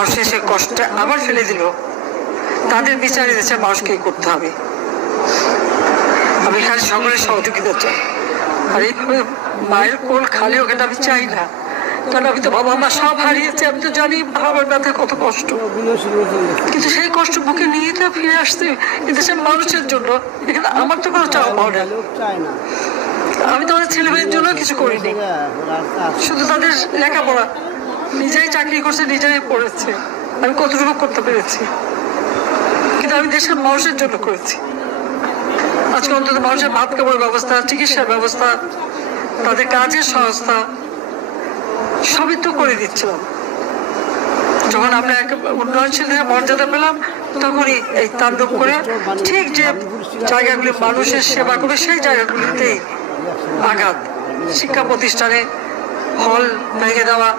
মানুষের সে কষ্টে আবার ফেলে দিল, তাদের বিচার দেশের মানুষকেই করতে হবে। আমি খালি সকলের সহযোগিতা চাই। আর এইভাবে মায়ের কোল খালি হোক এটা আমি চাই না, কারণ আমি তো বাবা মা সব হারিয়েছি। আমি তো জানি বাবার ব্যথা কত কষ্ট, কিন্তু সেই কষ্ট বুকে নিয়ে তো ফিরে আসতে এদেশের মানুষের জন্য। এখানে আমার তো কোনো চাওয়া পাওয়া না। আমি তো আমার ছেলে মেয়ের জন্য কিছু করিনি, শুধু তাদের লেখাপড়া। নিজেই চাকরি করছে, নিজেই পড়েছে, আমি কতটুকু করতে পেরেছি, কিন্তু আমি দেশের মানুষের জন্য করেছি। আজকে অন্তত মানুষের ভাত কাপড়ের ব্যবস্থা, চিকিৎসার ব্যবস্থা, তাদের কাজের সংস্থা সবই তো করে দিচ্ছিলাম। যখন আমরা এক উন্নয়নশীল মর্যাদা পেলাম, তখনই এই তাণ্ডব করে ঠিক যে জায়গাগুলি মানুষের সেবা করবে সেই জায়গাগুলিতেই আঘাত। শিক্ষা প্রতিষ্ঠানে হল ভেঙে দেওয়া,